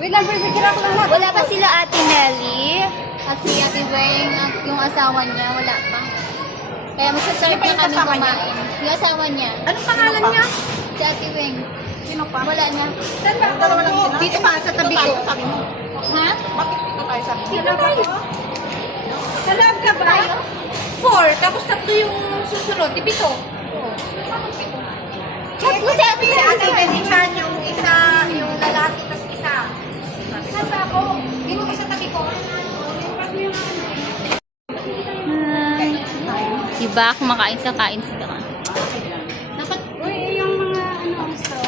Wait lang, picture ako lang natin. Wala pa sila Ate Nelly at si Ate Weng at yung asawa niya. Wala pa. Kaya magsaserve na kami kumain. Yung asawa niya. Anong pangalan niya? Si Ate Weng. Sino pa? Wala na. Saan ba? Dalawa lang sila? Dito pa, sa tabi ko. Sabi mo. Ha? Bakit dito tayo sabi mo? Dito tayo. Sa loob ka ba? 4. Tapos 3 yung susunod. Di 7. Tatlo si Ate Si Ate Wendy Chan yung isa, yung lalaki, tapos isa. Nasa ako. Dito ka sa tabi ko. Diba? Kumakain sa kain sila. Dapat, yung mga straw.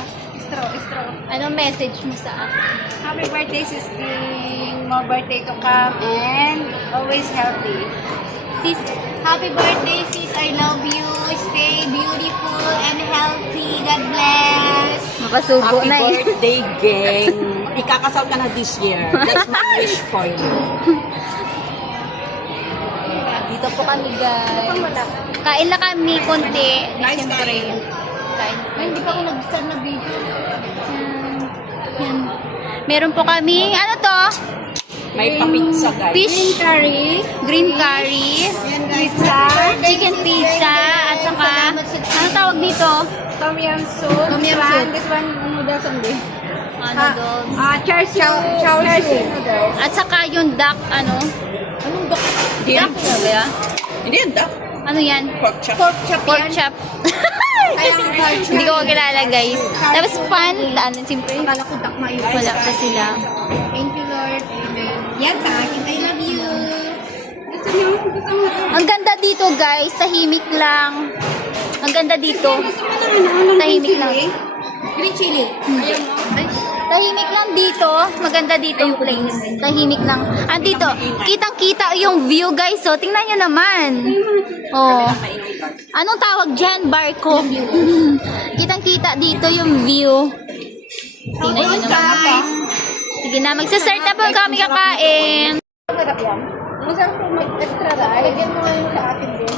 Anong message mo sa akin? Happy birthday, Sisting. More birthday to come and always healthy. Sis, happy birthday sis. I love you. Stay beautiful and healthy. God bless. Mapasugo Happy na eh. birthday, gang! Ikakasal ka na this year. That's my wish for you. Dito po kami guys. Kain na kami konti. Siyempre. Kain. Ay, hindi pa ako nag-start na video. Yan. Meron po kami, ano to? May papizza, guys. Fish curry. Green curry. Yan guys, Chicken pizza. At saka, ano tawag dito? Tom Yum soup. Tom Yum This one, soup. This one, noodles only. Noodles. Char siu noodles. At saka yung duck, ano? Anong dok? Hindi Duck yan. ba yan? Hindi yan, duck. Ano yan? Pork chop. Pork chop. Hindi ko kilala guys. Tapos pan, ano, siyempre. Akala ko duck mayo. Wala pa sila. Thank you, Lord. Amen. Yan sa akin. I love you. Gusto niyo? Gusto mo? Ang ganda dito guys, tahimik lang. Ang ganda dito. Gusto mo na ano? Tahimik lang. Green chili. Ayaw mo? Ay, Tahimik lang dito. Maganda dito yung place. Tahimik lang. Andito, kitang-kita yung view guys. So, tingnan nyo naman. Oh. Anong tawag dyan? Barko. Kitang-kita dito yung view. Tingnan nyo naman. Sige na, magsasart na po kami kakain. masarap yan. Masarap kung may extra rice. Lagyan mo ngayon sa atin din.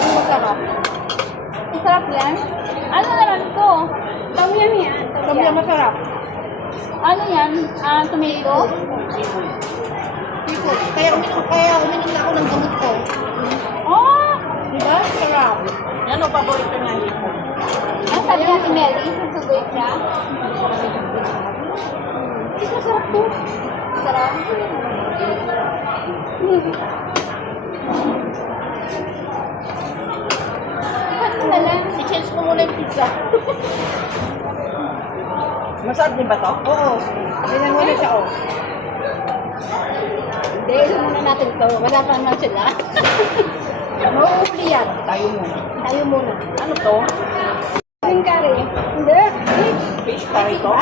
Ang masarap. Masarap yan. Ano naman to? Tom yum yan. Tom yum masarap. Ano yan? Tomato? Ito. Kaya uminom na ako ng gamot ko. Oh! Diba? Sarap. Yan o, paborito niya dito. Ang sabi nga si Melly, susugoy siya. Masarap to. Sarap. Ano na lang? I-change ko muna yung pizza. Masarap din ba to? Oo. Ganyan muna siya, oh. Hindi, ilan muna natin to. Wala pa naman sila. Mauuli yan. Tayo muna. Tayo muna. Ano to? Green curry. Hindi. Fish curry to?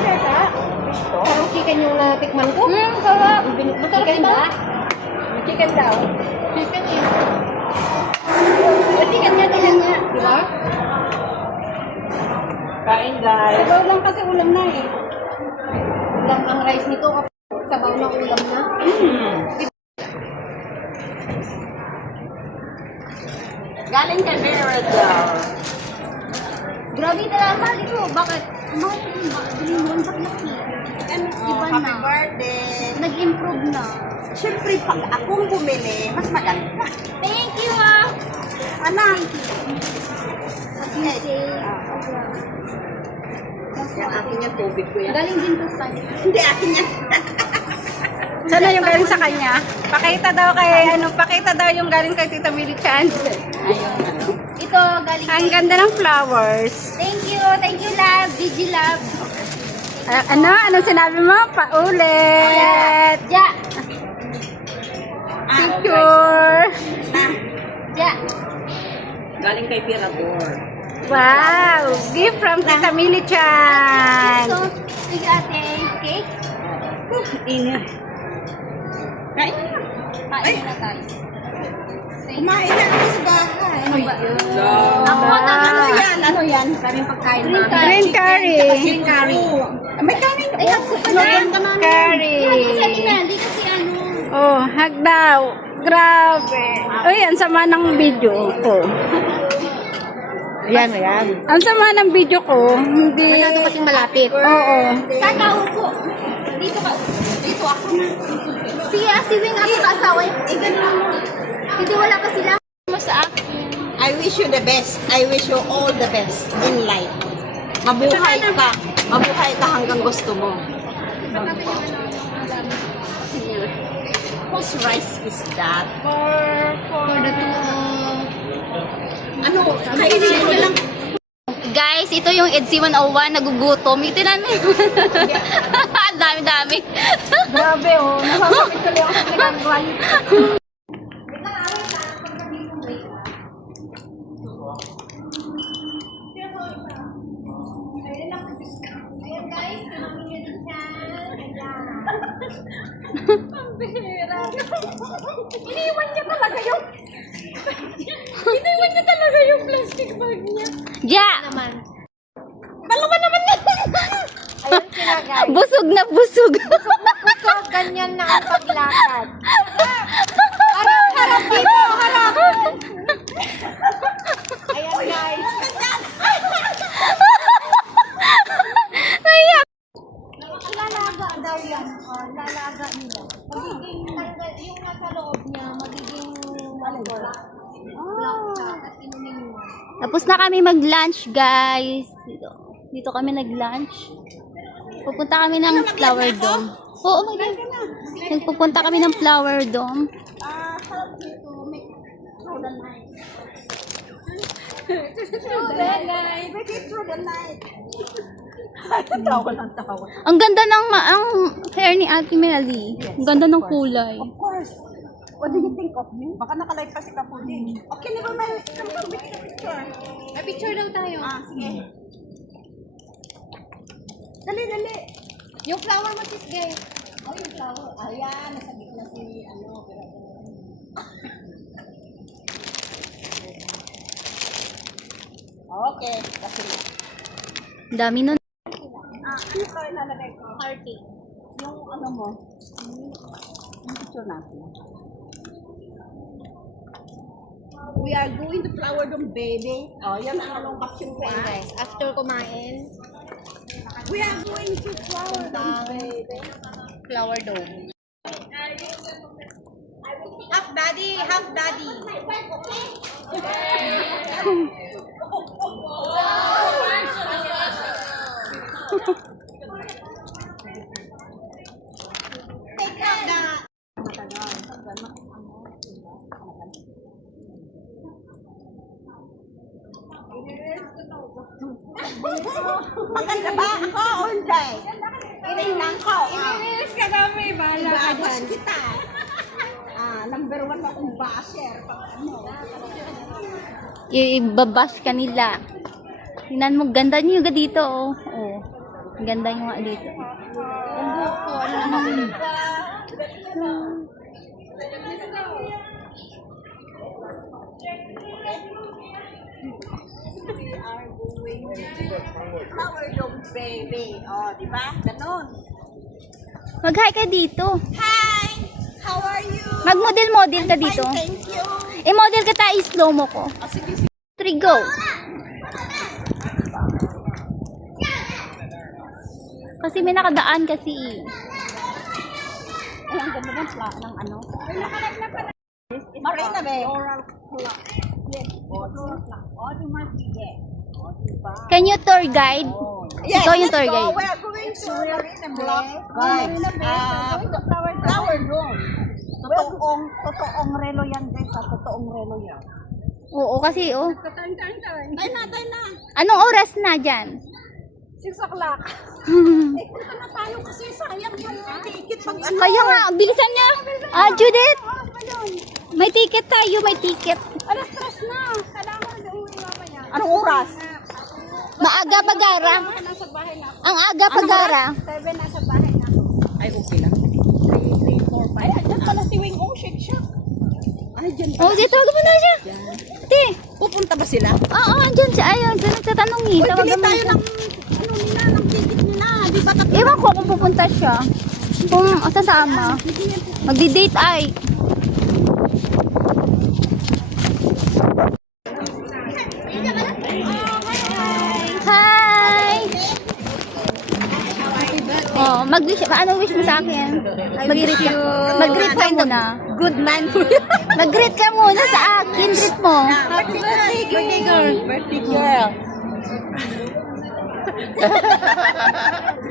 Teka. Fish to? Parang chicken yung natikman ko. Sarap. Masarap chicken ba? Chicken daw. Chicken eh. Chicken niya, tingnan niya. Diba? Kain, guys. Sabaw lang kasi ulam na eh. Ulam ang rice nito. Sabaw na ulam na. Galing kay Mirador. Grabe talaga dito. Bakit? Bakit mo? Bakit laki? Iba na. Happy birthday. Nag-improve na. Siyempre, pag akong bumili, mas maganda. Thank you ah! Anak. Yan, akin yung tubig ko yan. Galing din to sa Hindi, akin yan. Sana yung galing sa kanya. Pakita daw yung galing kay Tita Willie Chan. Ito, galing Ang ganda ng flowers. Thank you, love. Digi love. Anong sinabi mo? Paulit. Ja. Picture. Ja. Galing kay Mirador. Wow! Gift from Tita Millie Chan. So, sige ate, cake. Init. Kain na tayo. Kumain na ako sa bahay. Ako na Ano yan? Ano yan? Kaming pagkain Green namin. Green curry. Green curry. May kanin. Ay, ako na. Curry. Kasi ni Melly kasi ano. Oh, hag daw. Grabe. Uy, ang sama ng video ko. Yan, yan. Ang sama ng video ko, hindi... Masyado kasing malapit. Oo. Saan ka upo? Dito ka. Dito ako na. Sige, si Wing ako kasawa. Ganun mo. Hindi wala pa sila. Sa akin. I wish you the best. I wish you all the best in life. Mabuhay ka. Mabuhay ka hanggang gusto mo. Whose rice is that? For the Ano? Kainin mo lang. Guys, ito yung EDSI 101, nagugutom. Ito na ang dami-dami. Grabe, oh. Nakakapit tuloy ako sa ginagawa niyo. Iniwan niya talaga yung... Iniwan niya talaga yung plastic bag niya. Ja! Dalawa naman na! Ayun sila, guys. Busog na busog. So, ganyan na ang paglakad. Harap, harap dito, harap. Ayan, guys. Lalaga daw yan. Lalaga nila. Magiging, yung nasa loob niya, magiging malagol. Black siya, at inumin mo. Tapos na kami mag-lunch, guys. Dito kami nag-lunch. Pupunta kami ng Flower Dome. Oo, nagpupunta kami ng Flower Dome. Tawa lang tawa. Ang ganda ng ang hair ni Ate Melly. Ang ganda ng kulay. Of course. What do you think of me? Baka nakalive pa si Kapuli. Okay, never mind. Come on, make a picture. May picture daw tayo. Sige. Dali, dali. Yung flower mo, sis, guys. Oh, yung flower. Ayan, nasa gitna si pero... Okay, kasi Ang dami nun. ano ito ilalagay ko? Hearty. Yung ano mo, yung picture natin. We are going to Flower Dome, baby. Oh, yan ang anong vaccine ko, ah. Guys, after kumain, We are going to Flower Dome, baby. flower dome. Half daddy, half daddy. Take out the... Maganda ba ako o hindi? Tingnan ko. Inilis ka namin, bahala ka Ibabas dyan. kita. Number 1 akong basher. Ibabash ka nila. Tingnan mo, ganda niyo ga dito, oh. Oh. Ang ganda yung mga dito. Ang buko, ano naman. We are going to Flower Dome, baby. Oh, di ba? Ganon. Mag-hi ka dito. Hi! How are you? Mag-model-model ka dito. Fine, thank you. I-model ka tayo, slow mo ko. Oh, sige, sige. 3, go! Kasi may nakadaan kasi. Ay, ang ganda ng ng ano. Marina, be. Oral clock. Yes. Oral clock. Oh, di martige. Oh, diba? Can you tour guide? Yes, Ikaw yung let's tour go. guide. We are going to Marina Block. Guys, Flower Dome. Totoong relo yan, guys. Totoong relo yan. Oo, kasi oh. Tayo na. Anong oras na dyan? 6 o'clock. Eh, punta na tayo kasi sayang yung ticket pag ano. Kaya nga, bilisan niya. Ah, Judith! May ticket tayo, may ticket. Alas 3 na. Kailangan na uwi mamaya. Anong oras? Maaga pagara. Nasa bahay na ako. Ang aga pagara. 7 nasa bahay na ako. Ay, okay lang. 3, 4, 5. Ay, andyan pala si Wing. Oh, shit siya. Ay, dyan pala. Oh, dito, tawag mo na siya. Te. Pupunta ba sila? Oo, andyan siya. Ayun, siya nagtatanong eh. Uy, Tawagan bili mo tayo siya. ng ano nila, ng ticket nila. Di ba Ewan ko kung pupunta siya. Kung sasama. Magdi-date ay. Oh, mag-wish. Ano wish mo sa akin? Mag-greet ka. Mag-greet ka muna. Good man for you. Mag-greet ka muna sa akin. Greet mo. Happy birthday, girl. Birthday girl.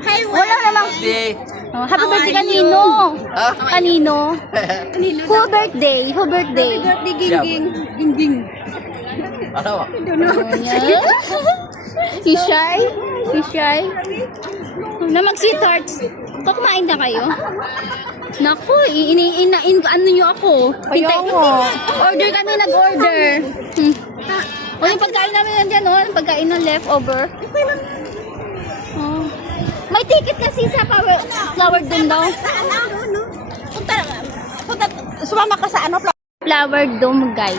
Hi, Wala namang... Birthday. Oh, happy birthday kanino? Ah? Kanino? Who birthday? Who birthday? birthday, Gingging. Gingging. Ano? Yeah. Si Shy? Si Shy? Na mag-sweethearts. Kumain na kayo? Naku, ano nyo ako? Order kami, nag-order. O, yung pagkain namin nandiyan, no? Yung pagkain ng leftover. Oh. May ticket kasi sa Flower Dome daw. Sumama ka sa ano? Flower Dome, guys.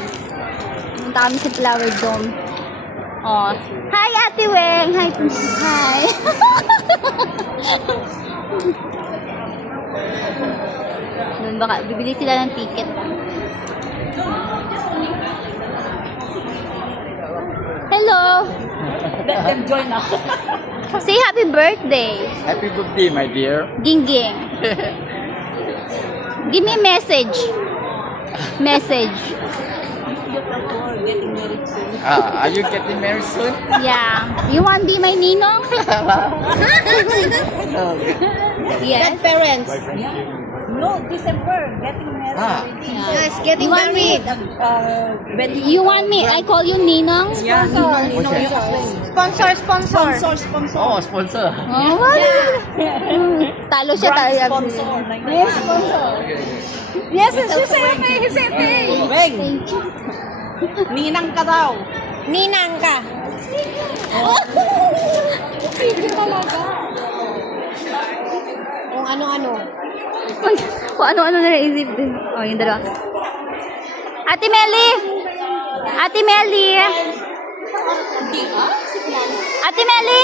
Punta kami sa Flower Dome. Oh. Hi, Ate Weng! Hi! Hi! Doon baka, bibili sila ng ticket. Hello! Let them join us. Say happy birthday! Happy birthday, my dear. Gingging. Give me a message. Message. Are you getting married soon? Yeah. You want be my ninong? Yes. Parents. No, December. Getting married. Ah. Yeah. Yes, getting You want married. You want me? I call you ninong? Yeah, sponsor, sponsor. Sponsor. Oh, sponsor. Oh, what? Talo siya tayo. Yes, sponsor. Yes, she said Weng. Ninang ka daw. Ninang ka. Sige talaga. Kung ano-ano. Kung ano-ano na naisip din. Oh, yung dalawa. Ate Melly! Ate Melly! Ate Melly!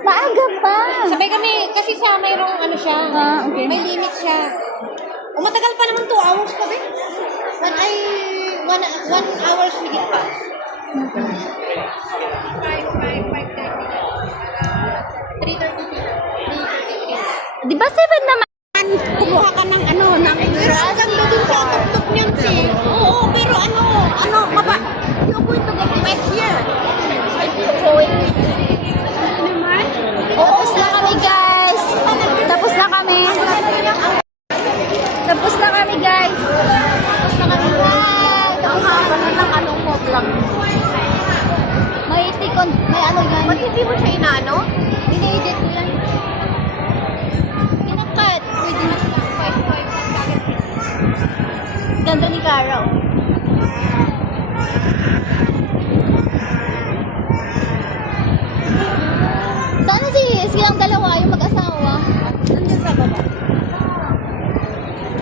Maaga pa. Sabay kami, kasi sa mayroong ano siya, Okay. may limit siya. Matagal pa naman 2 hours pa ba? 1 hours higit pa. 3:30. Di ba 7 naman? Kumuha ka ng ano, ng Pero ang ganda dun sa tuktok niyan, sis. Oo, pero ano, maba. You're going to get wet here. Tapos na kami, guys. Tapos na kami. Tapos na kami, guys. Tapos na kami, guys. Ang haba na ng anong vlog. May tikon, may ano yan. Ba't hindi mo siya inaano? Dine-edit ko yan. Pinakat. Pwede na. Ganda ni Carol. Sana silang dalawa, yung mag-asawa. Nandiyan sa baba.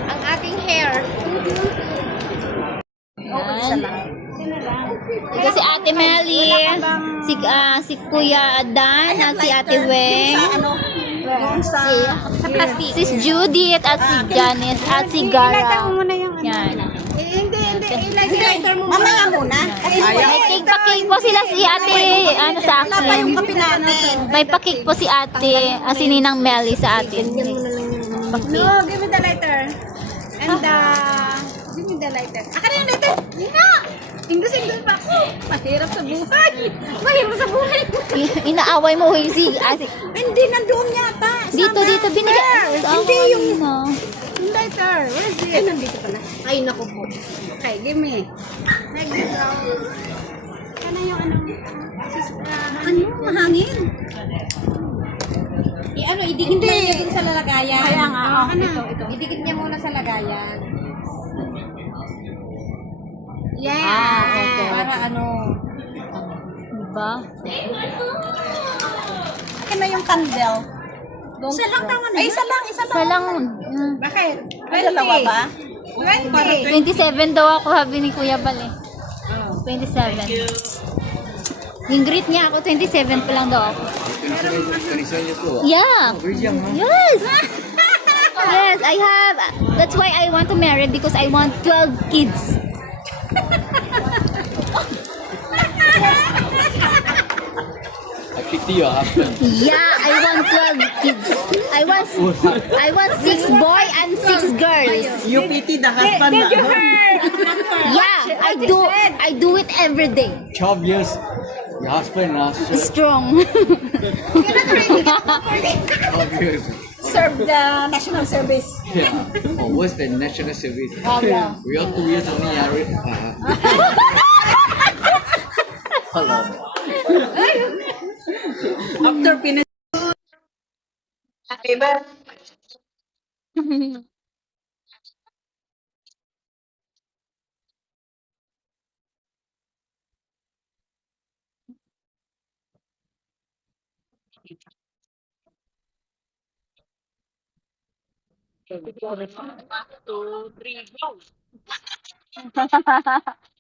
Ang ating hair. Ito si Ate Melly, si Kuya Adan, at si Ate Weng, Ano? Doon sa si Sis Judith, at si Janice, at si Gara. Yan. Hindi. Lighter mo mamaya muna. Kasi May cake pa-cake po sila si Ate, ano sa wala pa yung akin. kape natin. May pa-cake po si Ate, si Ninang Melly sa atin. Pa-cake. No, give me the lighter. And give me the lighter. Akin na yung lighter. Nina! English pa ako. Mahirap sa buhay. Mahirap sa buhay. Inaaway mo si Hindi, nandoon yata. dito binigay. Hindi yung Ano? yung lighter. Where is it? Ay, nandito pala. Ay, naku po. Okay, give me. Thank you, bro. Kana yung ano? Ano? Mahangin. Idikit lang niya dun sa lalagayan. Kaya nga, oh, ito. Idikit niya muna sa lagayan. Yeah. okay. Para ano. Diba? Akin na yung candle. Isa lang naman eh. Ay, isa lang. Isa lang. Bakit? Ay, dalawa ba? 20. 27 daw ako, sabi ni Kuya Bal eh. 27. Yung greet niya ako, 27 pa lang daw ako. Yeah. Yes. Yes, I have. That's why I want to marry because I want 12 kids. still your husband. Yeah, I want 12 kids. I want 6 boy and 6 girls. You pity the husband na. Yeah, I do it every day. 12 years. Your husband now. Strong. 12 years. Serve the national service. Yeah. Oh, worse than national service. yeah. We are 2 years only. Hello. After finish. Diba?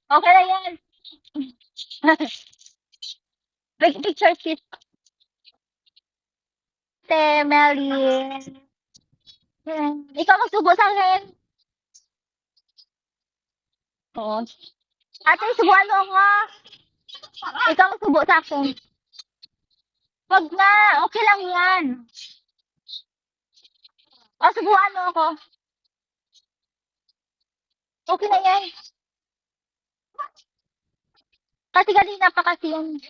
Okay na yan. Big picture, sis. Te, Melly. Ikaw magsubo sa akin. Oo. Ate, subuan mo ako. Ikaw magsubo sa akin. Wag na. Okay lang yan. O, subuan mo ako. Okay na yan. Kasi kanina pa kasi yan.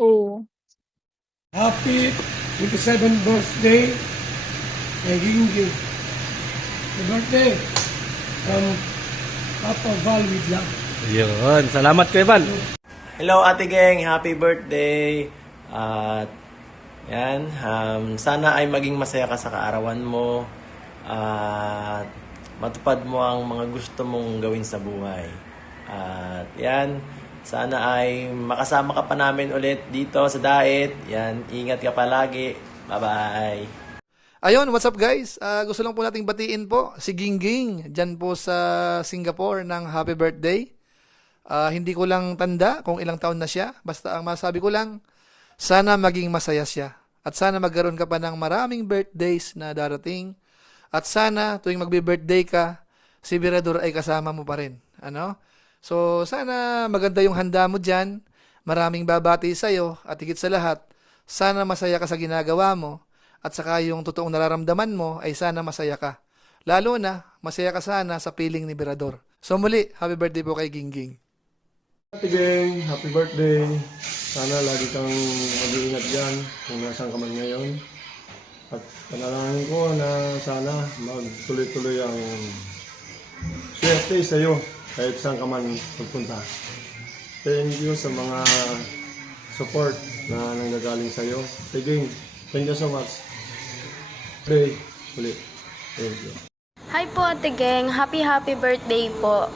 Oo. Happy 27th birthday kay Gingging. Happy birthday from Papa Val with love. Yun. Salamat Kuya Val. Hello Ate Geng, happy birthday. At yan, sana ay maging masaya ka sa kaarawan mo at matupad mo ang mga gusto mong gawin sa buhay. At yan, sana ay makasama ka pa namin ulit dito sa Diet. Yan, ingat ka palagi. Bye-bye. Ayun, what's up guys? Gusto lang po nating batiin po si Gingging dyan po sa Singapore ng happy birthday. Hindi ko lang tanda kung ilang taon na siya. Basta ang masabi ko lang, sana maging masaya siya. At sana magkaroon ka pa ng maraming birthdays na darating. At sana tuwing magbe-birthday ka, si Birador ay kasama mo pa rin. Ano? So sana maganda yung handa mo dyan. Maraming babati sa'yo. At higit sa lahat, sana masaya ka sa ginagawa mo. At saka yung totoong nararamdaman mo ay sana masaya ka. Lalo na, masaya ka sana sa piling ni Birador. So muli, happy birthday po kay Gingging. Ate Geng, happy birthday. Sana lagi kang mag-iingat dyan kung nasaan ka man ngayon. At panalangin ko na sana magtuloy-tuloy ang swerte sa'yo kahit saan ka man magpunta. Thank you sa mga support na nanggagaling sa'yo. Ate Geng, thank you so much. Pray ulit. Thank you. Hi po Ate Geng, happy birthday po.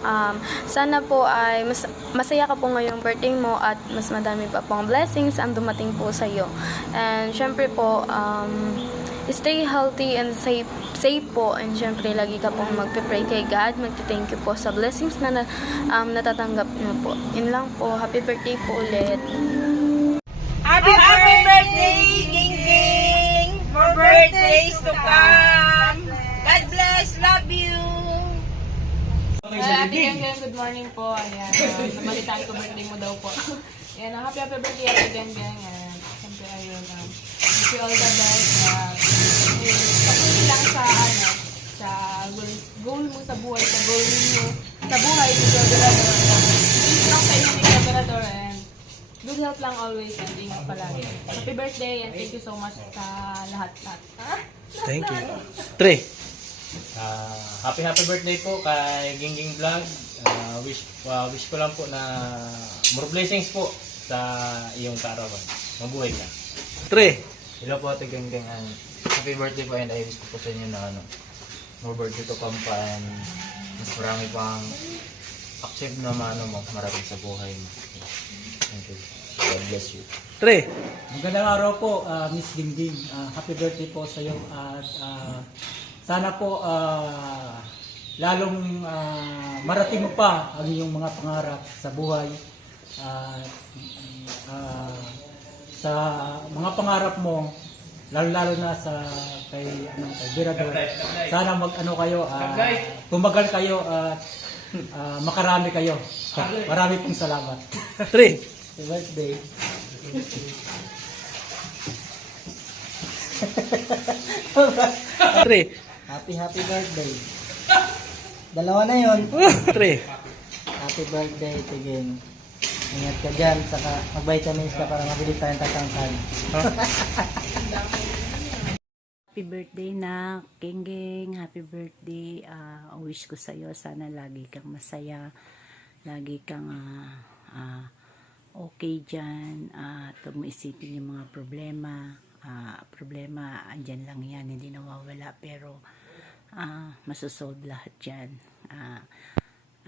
Sana po ay masaya ka po ngayong birthday mo at mas madami pa pong blessings ang dumating po sa iyo. And syempre po, stay healthy and safe po. And syempre lagi ka pong magpe-pray kay God, magte-thank you po sa blessings na natatanggap niyo po. Yun lang po, happy birthday po ulit. Happy birthday, Gingging! More birthdays to come! God bless, love you! Ate Geng, good morning po. Ayan, namalitaan ko birthday mo daw po. Ayan, happy birthday Ate Geng. And siyempre ayun, wish you all the best. Patuloy lang sa goal mo sa buhay, sa goal mo sa buhay ni Birador. Peace lang sa inyo ni Birador and good health lang always and ingat palagi. Happy birthday and thank you so much sa lahat. Thank you. Tre. Happy birthday po kay Gingging Vlog. Wish ko lang po na more blessings po sa iyong kaarawan. Mabuhay ka. Tre. Hello po Ate Gingging, and happy birthday po, and I wish ko po sa inyo na more birthday to come pa and mas marami pang achieve na marating sa buhay mo. Thank you. God bless you. Tre. Magandang araw po, Miss Gingging. Happy birthday po sa iyo at sana po lalong marating mo pa ang iyong mga pangarap sa buhay. Sa mga pangarap mo, lalo na sa kay Birador. Sana mag-ano kayo, tumagal kayo at makarami kayo. Marami pong salamat. 3. Happy birthday. Three. Happy birthday. Dalawa na yon. 3. Happy birthday, Tiging. Ingat ka dyan, saka mag-vitamins ka para mabilis tayong tatangkad. Happy birthday na, Kenggeng. Happy birthday. Ang wish ko sa'yo, sana lagi kang masaya. Lagi kang okay dyan. Huwag mo isipin yung mga problema. Problema, andyan lang yan. Hindi nawawala. Pero masosolve lahat dyan.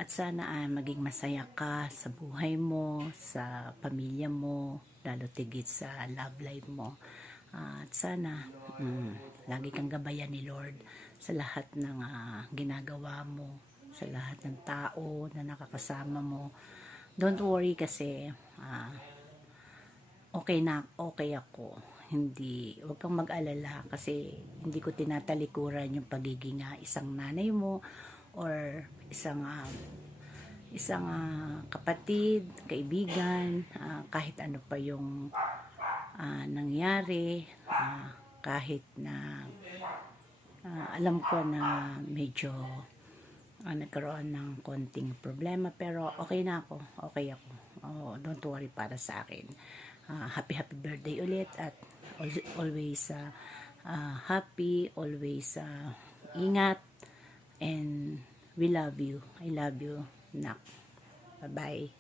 At sana maging masaya ka sa buhay mo, sa pamilya mo, lalo tigit sa love life mo. At sana lagi kang gabayan ni Lord sa lahat ng ginagawa mo, sa lahat ng tao na nakakasama mo. Don't worry kasi okay ako. Huwag kang mag-alala kasi hindi ko tinatalikuran yung pagiging isang nanay mo or isang kapatid, kaibigan, kahit ano pa yung nangyari, kahit na alam ko na medyo nagkaroon ng konting problema, pero okay na ako, okay ako. Don't worry para sa akin. Happy birthday ulit at always happy, always ingat, and we love you. I love you, Nak. Bye-bye.